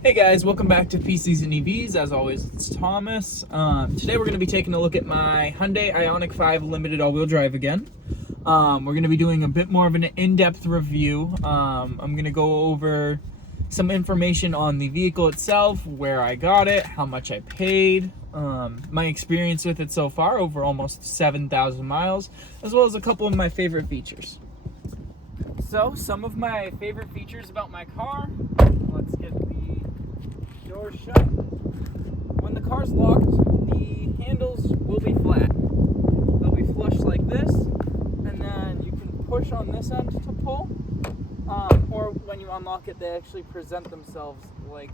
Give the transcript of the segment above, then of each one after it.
Hey guys, welcome back to PCs and EVs. As always, it's Thomas. Today we're going to be taking a look at my Hyundai Ioniq 5 limited all-wheel drive again. We're going to be doing a bit more of an in-depth review. I'm going to go over some information on the vehicle itself, where I got it, how much I paid, my experience with it so far, over almost 7,000 miles, as well as a couple of my favorite features. So, some of my favorite features about my car. Let's get the door shut. When the car's locked, the handles will be flat. They'll be flush like this, and then you can push on this end to pull, or when you unlock it, they actually present themselves like,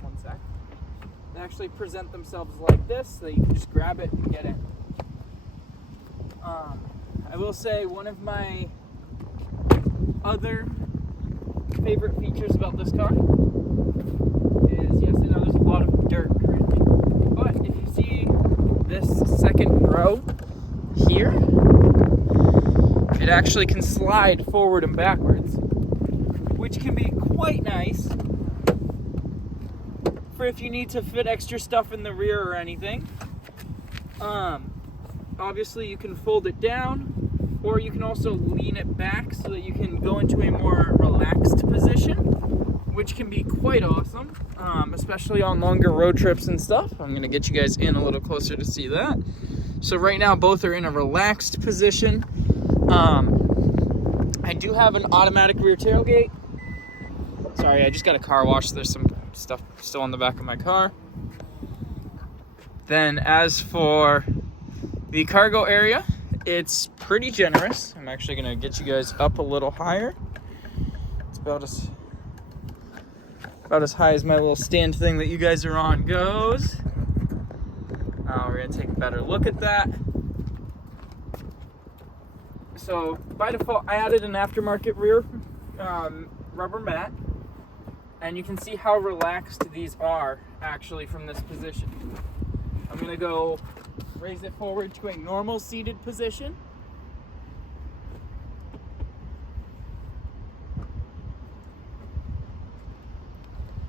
one sec, they actually present themselves like this, so you can just grab it and get in. I will say one of my other favorite features about this car is, yes, I know there's a lot of dirt currently, but if you see this second row here, it actually can slide forward and backwards, which can be quite nice for if you need to fit extra stuff in the rear or anything. Obviously you can fold it down, or you can also lean it back so that you can go into a more relaxed position, which can be quite awesome, especially on longer road trips and stuff. I'm going to get you guys in a little closer to see that. So right now both are in a relaxed position. I do have an automatic rear tailgate. Sorry, I just got a car wash. There's some stuff still on the back of my car. Then as for the cargo area, it's pretty generous. I'm actually going to get you guys up a little higher. It's about as high as my little stand thing that you guys are on goes. We're going to take a better look at that. So by default, I added an aftermarket rear rubber mat, and you can see how relaxed these are actually from this position. I'm going to go raise it forward to a normal seated position.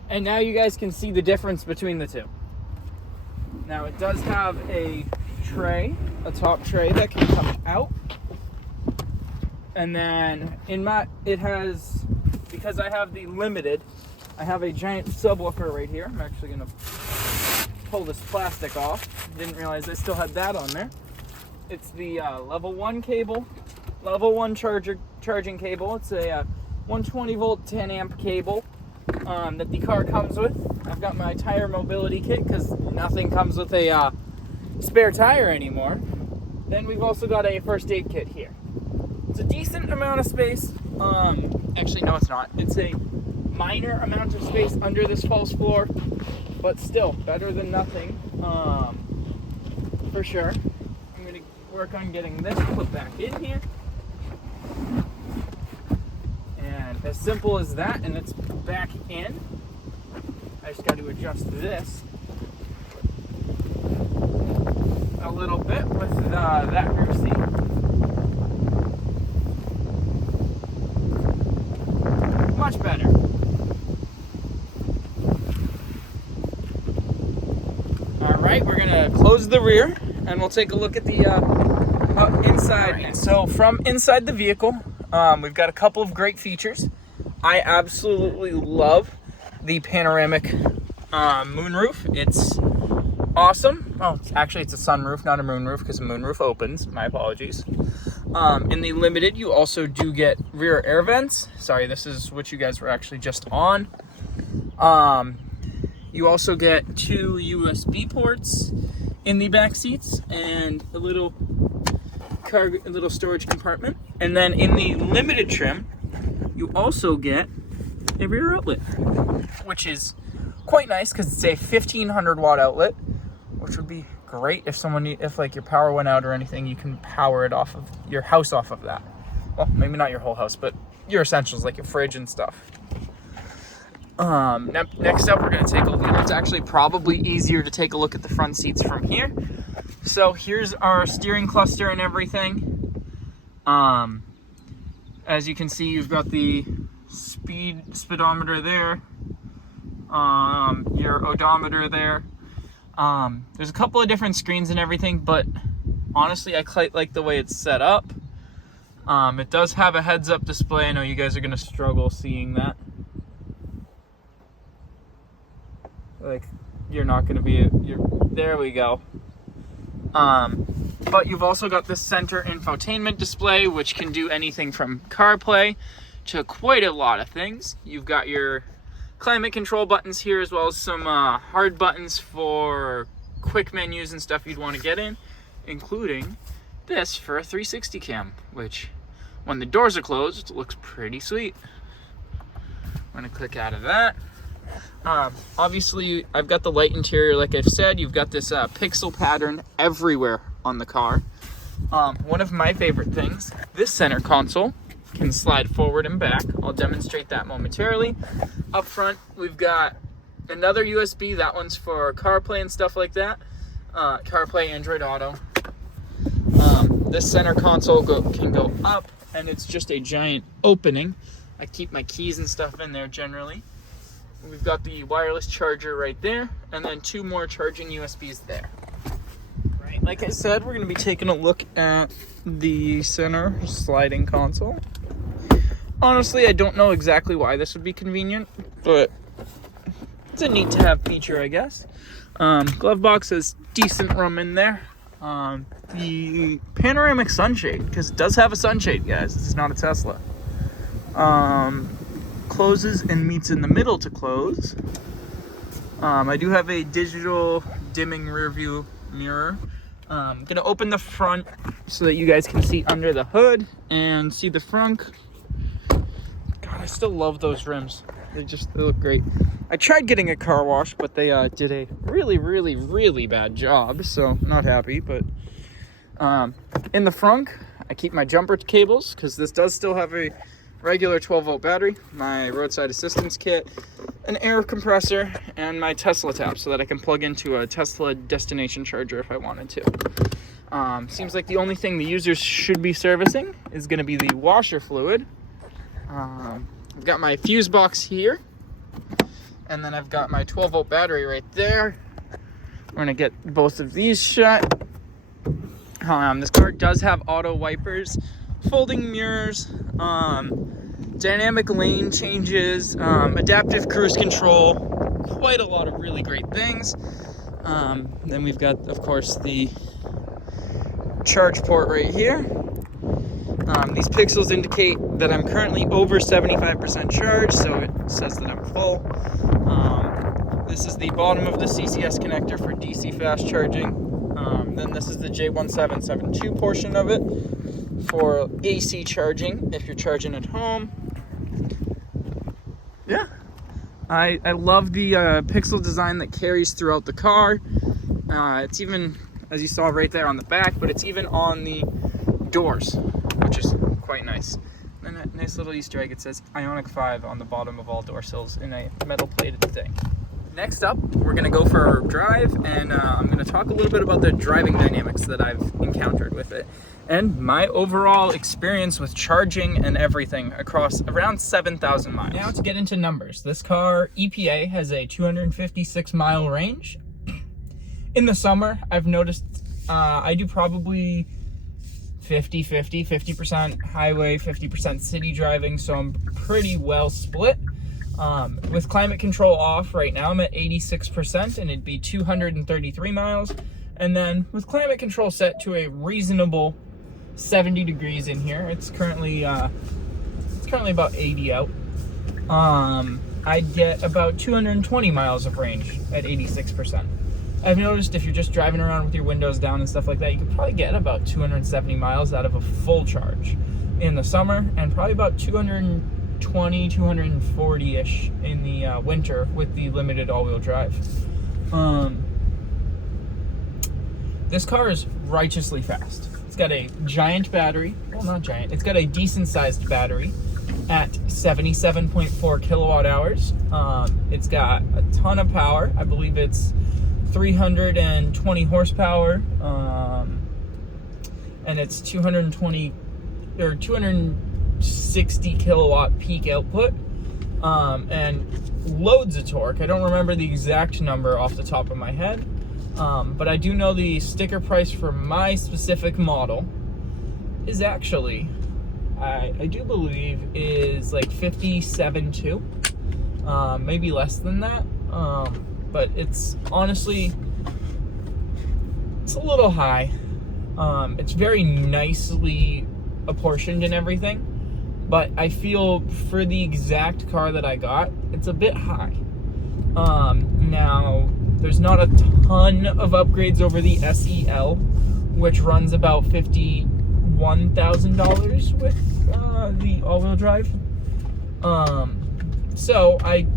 And now you guys can see the difference between the two. Now it does have a tray, a top tray that can come out. And then it has, because I have the limited, I have a giant subwoofer right here. I'm actually gonna pull this plastic off. Didn't realize I still had that on there. It's the level 1 cable, level 1 charging cable. It's a 120 volt 10 amp cable that the car comes with. I've got my tire mobility kit because nothing comes with a spare tire anymore. Then we've also got a first aid kit here. It's a decent amount of space. Actually, no, it's not. It's a minor amount of space under this false floor, but still better than nothing, for sure. I'm going to work on getting this put back in here. And as simple as that, and it's back in. I just got to adjust this a little bit with that rear seat. Much better. Alright, we're going to close the rear and we'll take a look at the inside. Right. So from inside the vehicle, we've got a couple of great features. I absolutely love the panoramic moonroof. It's awesome. Oh, actually it's a sunroof, not a moonroof, because a moonroof opens. My apologies. In the limited, you also do get rear air vents. Sorry, this is what you guys were actually just on. You also get 2 USB ports in the back seats and a little storage compartment. And then in the limited trim, you also get a rear outlet, which is quite nice because it's a 1500 watt outlet, which would be great if like your power went out or anything, you can power it off of your house off of that. Well, maybe not your whole house, but your essentials like your fridge and stuff. Next up, we're going to take a look. It's actually probably easier to take a look at the front seats from here. So here's our steering cluster and everything. As you can see, you've got the speedometer there. your odometer there. There's a couple of different screens and everything, but honestly, I quite like the way it's set up. It does have a heads-up display. I know you guys are gonna struggle seeing that. Like, you're not gonna be, there we go. But you've also got the center infotainment display, which can do anything from CarPlay to quite a lot of things. You've got your climate control buttons here, as well as some hard buttons for quick menus and stuff you'd want to get in, including this for a 360 cam, which when the doors are closed looks pretty sweet. I'm gonna click out of that. Obviously, I've got the light interior, like I've said. You've got this pixel pattern everywhere on the car. One of my favorite things, this center console can slide forward and back. I'll demonstrate that momentarily. Up front, we've got another USB. That one's for CarPlay and stuff like that. CarPlay, Android Auto. This center console can go up, and it's just a giant opening. I keep my keys and stuff in there generally. We've got the wireless charger right there, and then 2 more charging USBs there. Right, like I said, we're going to be taking a look at the center sliding console. Honestly, I don't know exactly why this would be convenient, but it's a neat to have feature, I guess. Glove box has decent room in there. The panoramic sunshade, because it does have a sunshade, guys. It's not a Tesla. Closes and meets in the middle to close. I do have a digital dimming rear view mirror. I'm gonna open the front so that you guys can see under the hood and see the front. God, I still love those rims. They look great. I tried getting a car wash, but they did a really bad job, so not happy. But in the front, I keep my jumper cables, because this does still have a regular 12-volt battery, my roadside assistance kit, an air compressor, and my Tesla tap, so that I can plug into a Tesla destination charger if I wanted to. Seems like the only thing the users should be servicing is going to be the washer fluid. I've got my fuse box here, and then I've got my 12-volt battery right there. We're going to get both of these shut. This car does have auto wipers, folding mirrors, dynamic lane changes, adaptive cruise control, quite a lot of really great things. Then we've got, of course, the charge port right here. These pixels indicate that I'm currently over 75% charged, so it says that I'm full. This is the bottom of the CCS connector for DC fast charging. Then this is the J1772 portion of it for AC charging if you're charging at home. Yeah, I love the pixel design that carries throughout the car. It's even, as you saw right there on the back, but it's even on the doors, which is quite nice. And a nice little Easter egg, it says Ioniq 5 on the bottom of all door sills in a metal plated thing. Next up, we're going to go for a drive, and I'm going to talk a little bit about the driving dynamics that I've encountered with it, and my overall experience with charging and everything across around 7,000 miles. Now to get into numbers, this car, EPA, has a 256-mile range. In the summer, I've noticed I do probably 50% highway, 50% city driving, so I'm pretty well split. With climate control off right now, I'm at 86%, and it'd be 233 miles. And then with climate control set to a reasonable 70 degrees in here, it's currently about 80 out. I'd get about 220 miles of range at 86%. I've noticed if you're just driving around with your windows down and stuff like that, you could probably get about 270 miles out of a full charge in the summer, and probably about 220, 240-ish in the winter with the limited all-wheel drive. This car is righteously fast. It's got a giant battery. Well, not giant. It's got a decent-sized battery at 77.4 kilowatt hours. It's got a ton of power. I believe it's 320 horsepower, and it's 260 kilowatt peak output. and loads of torque. I don't remember the exact number off the top of my head, but I do know the sticker price for my specific model is actually, I do believe, is like $57,200, maybe less than that, but it's honestly, it's a little high. It's very nicely apportioned and everything, but I feel for the exact car that I got, it's a bit high. Now, there's not a ton of upgrades over the SEL, which runs about $51,000 with the all-wheel drive. So I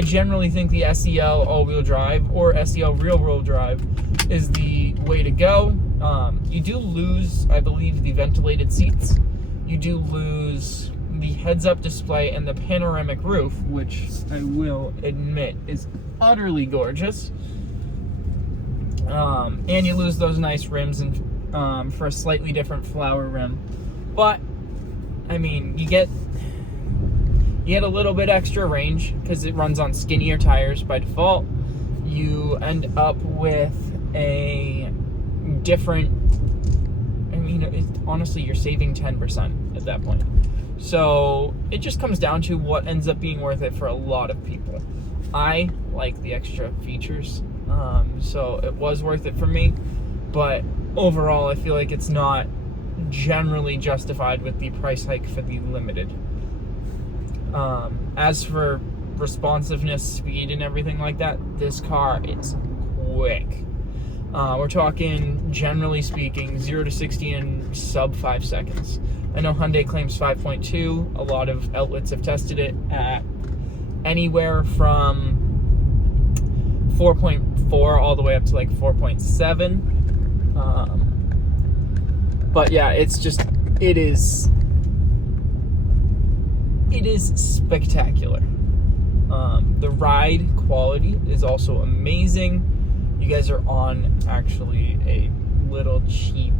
generally think the SEL all-wheel drive or SEL rear-wheel drive is the way to go. You do lose, I believe, the ventilated seats. You do lose the heads-up display and the panoramic roof, which I will admit is utterly gorgeous. And you lose those nice rims and for a slightly different flower rim. But I mean, you get a little bit extra range because it runs on skinnier tires by default. You end up with a different, I mean, honestly, you're saving 10% at that point. So it just comes down to what ends up being worth it for a lot of people. I like the extra features, so it was worth it for me, but overall I feel like it's not generally justified with the price hike for the limited. As for responsiveness, speed, and everything like that, this car is quick. We're talking, generally speaking, 0 to 60 in sub 5 seconds. I know Hyundai claims 5.2. A lot of outlets have tested it at anywhere from 4.4 all the way up to like 4.7. But yeah, it's just, it is spectacular. The ride quality is also amazing. You guys are on actually a little cheap,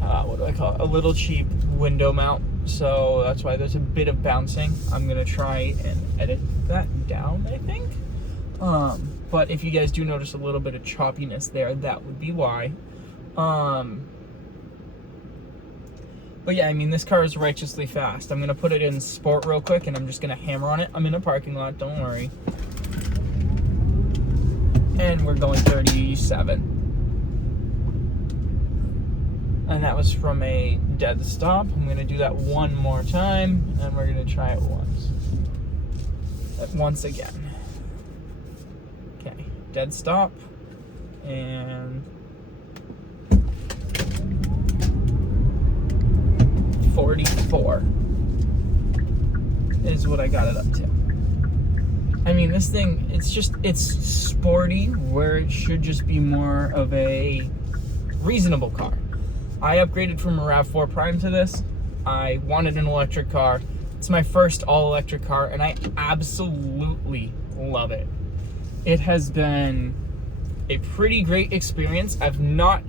what do I call it? A little cheap window mount. So that's why there's a bit of bouncing. I'm gonna try and edit that down, I think. But if you guys do notice a little bit of choppiness there, that would be why. But yeah, I mean, this car is righteously fast. I'm gonna put it in sport real quick, and I'm just gonna hammer on it. I'm in a parking lot, don't worry. And we're going 37. And that was from a dead stop. I'm gonna do that one more time, and we're gonna try it once again. Okay, dead stop, and 44 is what I got it up to. I mean, this thing, it's sporty where it should just be more of a reasonable car. I upgraded from a RAV4 Prime to this. I wanted an electric car. It's my first all-electric car, and I absolutely love it. It has been a pretty great experience. I've not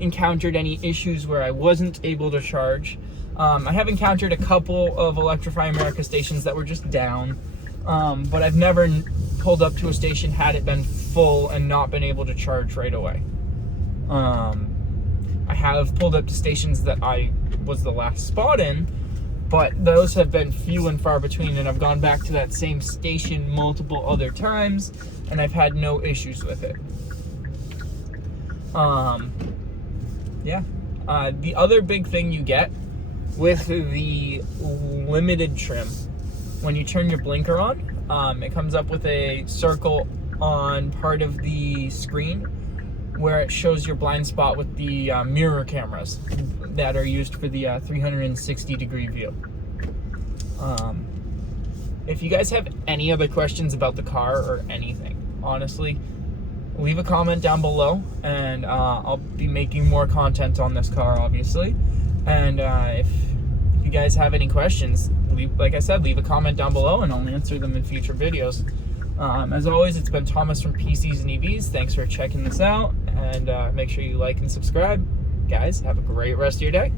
encountered any issues where I wasn't able to charge. I have encountered a couple of Electrify America stations that were just down, but I've never pulled up to a station had it been full and not been able to charge right away. I have pulled up to stations that I was the last spot in, but those have been few and far between, and I've gone back to that same station multiple other times, and I've had no issues with it. Yeah. The other big thing you get with the limited trim, when you turn your blinker on, it comes up with a circle on part of the screen where it shows your blind spot with the mirror cameras that are used for the 360 degree view. If you guys have any other questions about the car or anything, honestly, leave a comment down below, and I'll be making more content on this car, obviously. And if you guys have any questions, like I said, leave a comment down below and I'll answer them in future videos. As always, it's been Thomas from PCs and EVs. Thanks for checking this out, and make sure you like and subscribe. Guys, have a great rest of your day.